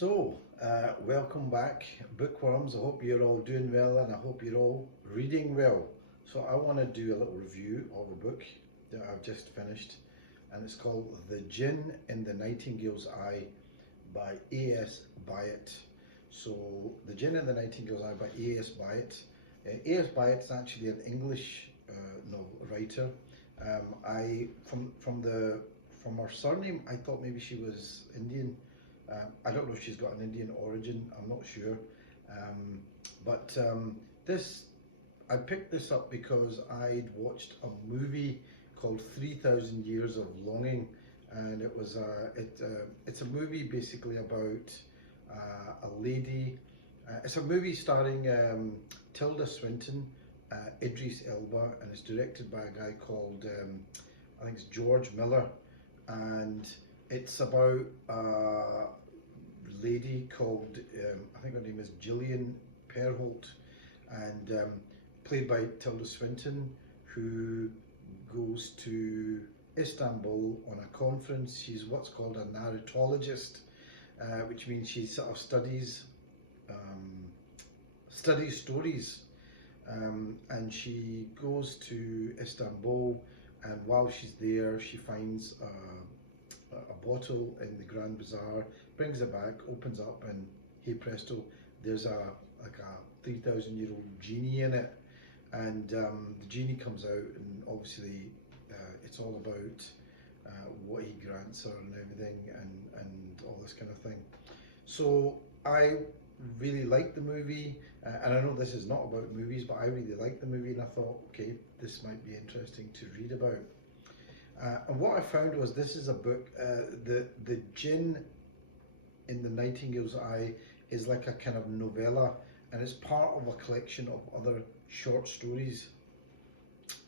Welcome back, bookworms. I hope you're all doing well and I hope you're all reading well. So, I want to do a little review of a book that I've just finished, and it's called The Djinn in the Nightingale's Eye by A.S. Byatt. So, The Djinn in the Nightingale's Eye by A.S. Byatt. A.S. Byatt is actually an English novel writer. I from her surname, I thought maybe she was Indian. I don't know if she's got an Indian origin, I'm not sure. Um, but this, I picked this up because I'd watched a movie called 3,000 Years of Longing, and it's a movie basically about a lady. It's a movie starring Tilda Swinton, Idris Elba, and it's directed by a guy called, I think it's George Miller, and it's about a lady called, I think her name is Gillian Perholt, and played by Tilda Swinton, who goes to Istanbul on a conference. She's what's called a narratologist, which means she sort of studies stories, and she goes to Istanbul, and while she's there, she finds a bottle in the Grand Bazaar, brings it back, opens up, and hey presto, there's a 3,000-year-old genie in it, and the genie comes out, and obviously it's all about what he grants her and everything, and all this kind of thing. So I really liked the movie, and I know this is not about movies, but I really liked the movie, and I thought, okay, this might be interesting to read about. And what I found was this is a book, the Djinn in the Nightingale's Eye is like a kind of novella, and it's part of a collection of other short stories,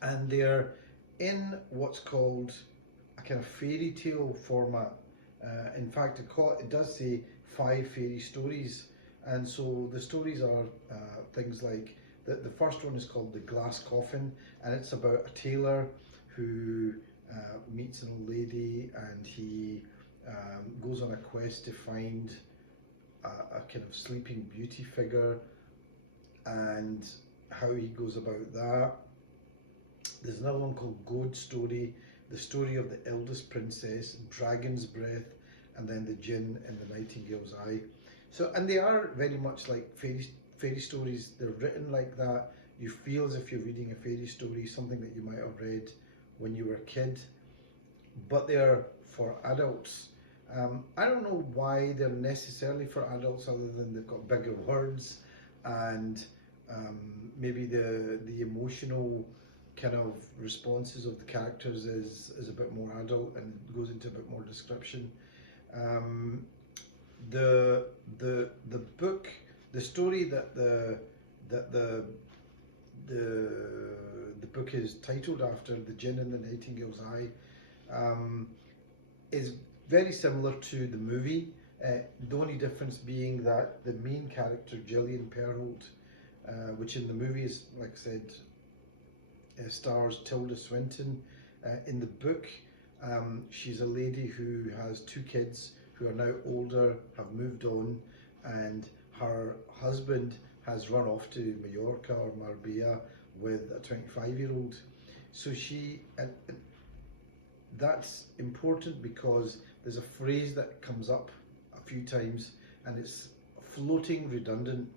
and they're in what's called a kind of fairy tale format. In fact, it does say 5 fairy stories, and so the stories are things like the first one is called The Glass Coffin, and it's about a tailor who meets an old lady, and he goes on a quest to find a kind of sleeping beauty figure, and how he goes about that. There's another one called Goad Story, the story of the eldest princess, Dragon's Breath, and then the Djinn in the Nightingale's Eye. So, and they are very much like fairy stories. They're written like that. You feel as if you're reading a fairy story, something that you might have read when you were a kid, but they're for adults. I don't know why they're necessarily for adults, other than they've got bigger words, and maybe the emotional kind of responses of the characters is a bit more adult and goes into a bit more description. The book, the story that the book is titled after, The Djinn in the Nightingale's Eye, is very similar to the movie. The only difference being that the main character, Gillian Perholt, which in the movie is, like I said, stars Tilda Swinton. In the book, she's a lady who has 2 kids who are now older, have moved on, and her husband has run off to Mallorca or Marbella with a 25-year-old. So that's important because there's a phrase that comes up a few times, and it's floating redundant.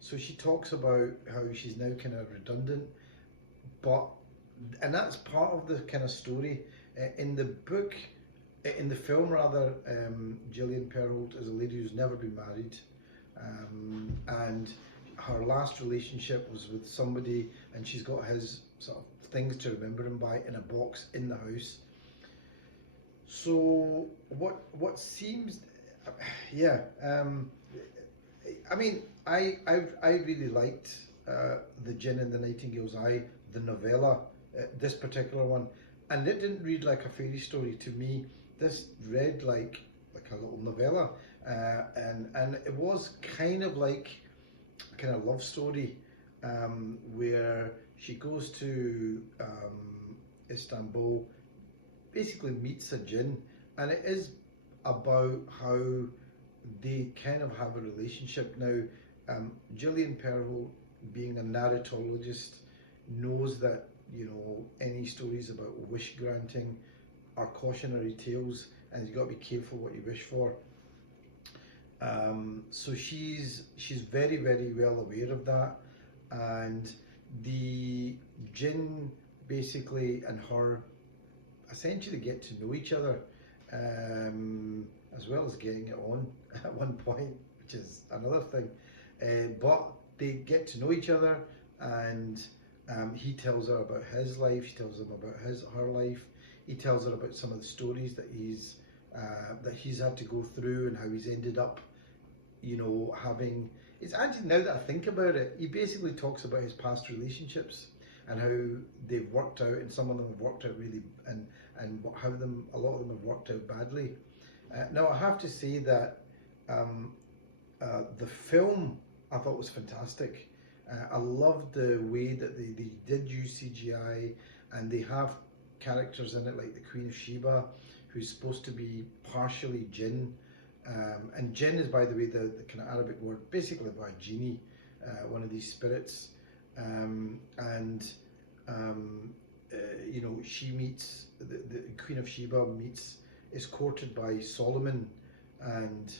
So she talks about how she's now kind of redundant, and that's part of the kind of story. In the book, in the film rather, Gillian Perholt is a lady who's never been married, and her last relationship was with somebody, and she's got his sort of things to remember him by in a box in the house. So what seems, yeah, I mean, I really liked The Djinn in the Nightingale's Eye, the novella, this particular one, and it didn't read like a fairy story to me. This read like a little novella, and it was kind of like a kind of love story, where she goes to Istanbul, basically meets a Djinn, and it is about how they kind of have a relationship now. Gillian Perrell, being a narratologist, knows that any stories about wish granting are cautionary tales, and you've got to be careful what you wish for. So she's very, very well aware of that, and the Djinn basically and her essentially get to know each other, as well as getting it on at one point, which is another thing. But they get to know each other, and he tells her about his life. She tells him about her life. He tells her about some of the stories that he's had to go through, and how he's ended up, having. It's actually, now that I think about it, he basically talks about his past relationships and how they've worked out, and some of them have worked out really, and how a lot of them have worked out badly. Now I have to say that the film I thought was fantastic. I loved the way that they did use CGI, and they have characters in it like the Queen of Sheba, who's supposed to be partially Djinn. And Djinn is, by the way, the kind of Arabic word basically by genie, one of these spirits. She meets the Queen of Sheba is courted by Solomon, and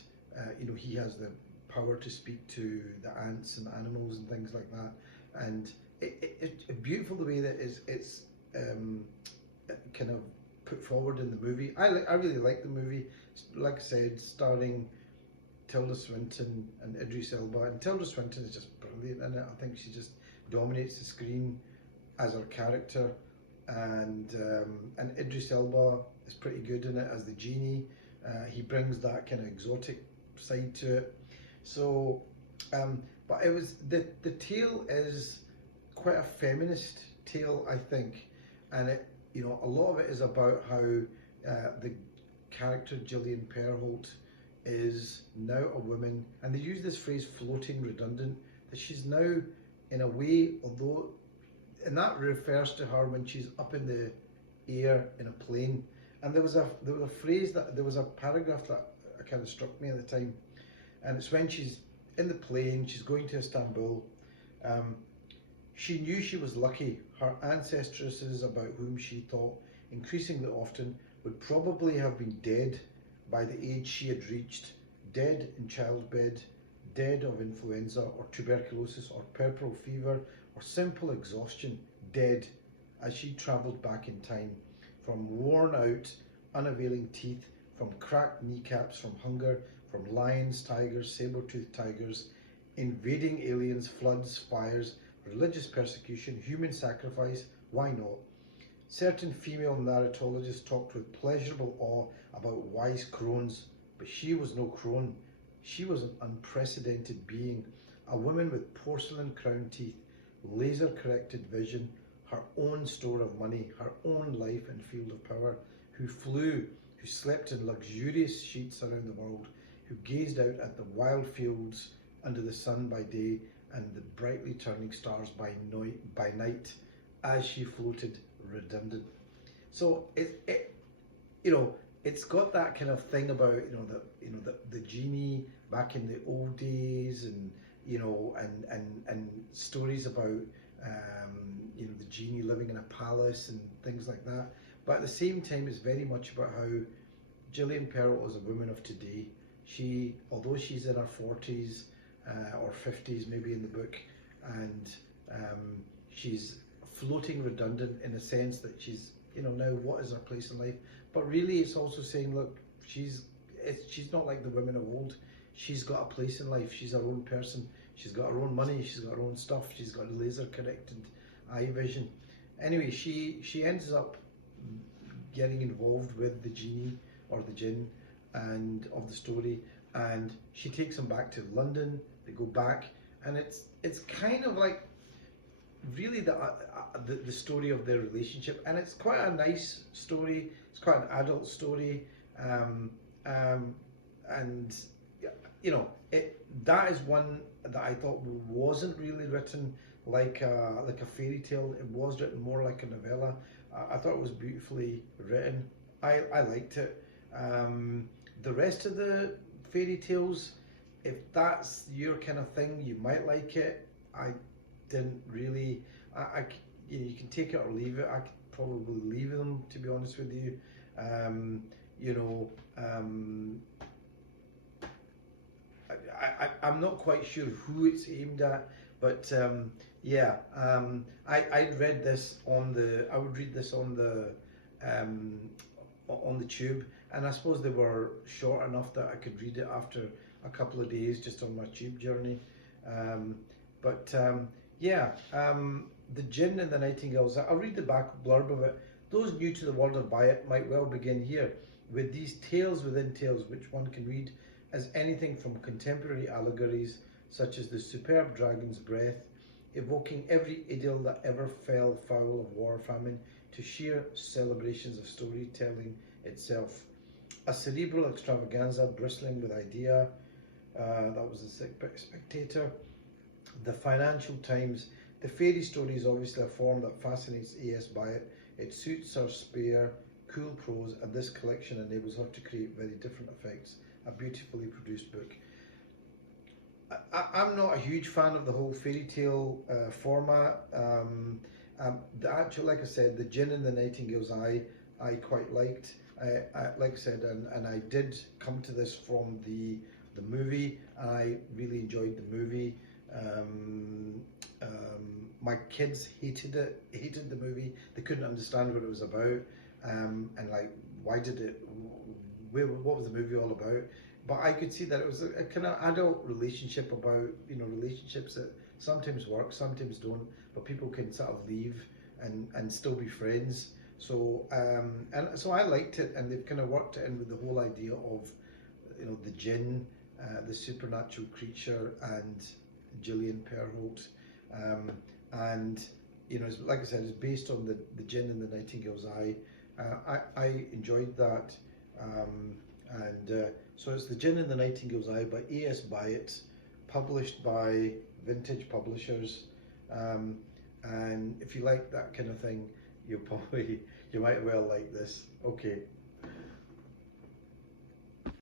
he has the power to speak to the ants and the animals and things like that. And it's beautiful the way that it's kind of put forward in the movie. I really like the movie. Like I said, starring Tilda Swinton and Idris Elba, and Tilda Swinton is just brilliant in it. I think she just dominates the screen as her character, and Idris Elba is pretty good in it as the genie. He brings that kind of exotic side to it. So, but it was the tale is quite a feminist tale, I think, and a lot of it is about how the character Gillian Perholt is now a woman, and they use this phrase "floating redundant," that she's now, in a way, and that refers to her when she's up in the air in a plane. And there was a paragraph that kind of struck me at the time, and it's when she's in the plane, she's going to Istanbul. She knew she was lucky. Her ancestresses, about whom she thought increasingly often, would probably have been dead by the age she had reached, dead in childbed, dead of influenza or tuberculosis or puerperal fever or simple exhaustion, dead as she travelled back in time, from worn out, unavailing teeth, from cracked kneecaps, from hunger, from lions, tigers, saber-toothed tigers, invading aliens, floods, fires, religious persecution, human sacrifice. Why not? Certain female narratologists talked with pleasurable awe about wise crones, but she was no crone. She was an unprecedented being, a woman with porcelain crown teeth, laser-corrected vision, her own store of money, her own life and field of power, who flew, who slept in luxurious sheets around the world, who gazed out at the wild fields under the sun by day and the brightly turning stars by night, as she floated redundant. So it's got that kind of thing about the genie back in the old days, and and stories about the genie living in a palace and things like that. But at the same time, it's very much about how Gillian Perrell is a woman of today. Although she's in her 40s or 50s, maybe in the book, and she's floating redundant in a sense that she's now what is her place in life. But really, it's also saying, look, she's not like the women of old. She's got a place in life. She's her own person. She's got her own money. She's got her own stuff. She's got laser corrected eye vision. Anyway, she ends up getting involved with the genie or the Djinn and of the story, and she takes him back to London. They go back, and it's kind of like really the story of their relationship, and it's quite a nice story. It's quite an adult story, and that is one that I thought wasn't really written like a fairy tale. It was written more like a novella. I thought it was beautifully written. I liked it. The rest of the fairy tales. If that's your kind of thing, you might like it. I didn't really. You know, you can take it or leave it. I could probably leave them, to be honest with you. You know, I'm not quite sure who it's aimed at, but yeah, I read this on the. I would read this um, on the tube, and I suppose they were short enough that I could read it after a couple of days just on my tube journey. Um, but yeah, the Djinn and the Nightingales. I'll read the back blurb of it. Those new to the world of Byatt might well begin here with these tales within tales, which one can read as anything from contemporary allegories such as the superb dragon's breath, evoking every idyll that ever fell foul of war or famine, to sheer celebrations of storytelling itself. A cerebral extravaganza bristling with idea. That was the Spectator. The Financial Times. The fairy story is obviously a form that fascinates A.S. Byatt. It suits her spare, cool prose, and this collection enables her to create very different effects. A beautifully produced book. I'm not a huge fan of the whole fairy tale format. The actual, like I said, the Djinn and the Nightingales, I quite liked. Like I said, and I did come to this from the movie. I really enjoyed the movie. My kids hated the movie. They couldn't understand what it was about, and like, why did it? What was the movie all about? But I could see that it was a kind of adult relationship about, you know, relationships that sometimes work, sometimes don't, but people can sort of leave and still be friends. So and so I liked it, and they've kind of worked it in with the whole idea of, you know, the Djinn, the supernatural creature, and Gillian Perholt, and you know, like I said, it's based on the Djinn and the Nightingale's Eye. I enjoyed that. So it's The Djinn and the Nightingale's Eye by A.S. Byatt, published by Vintage Publishers. And if you like that kind of thing, you might well like this. Okay.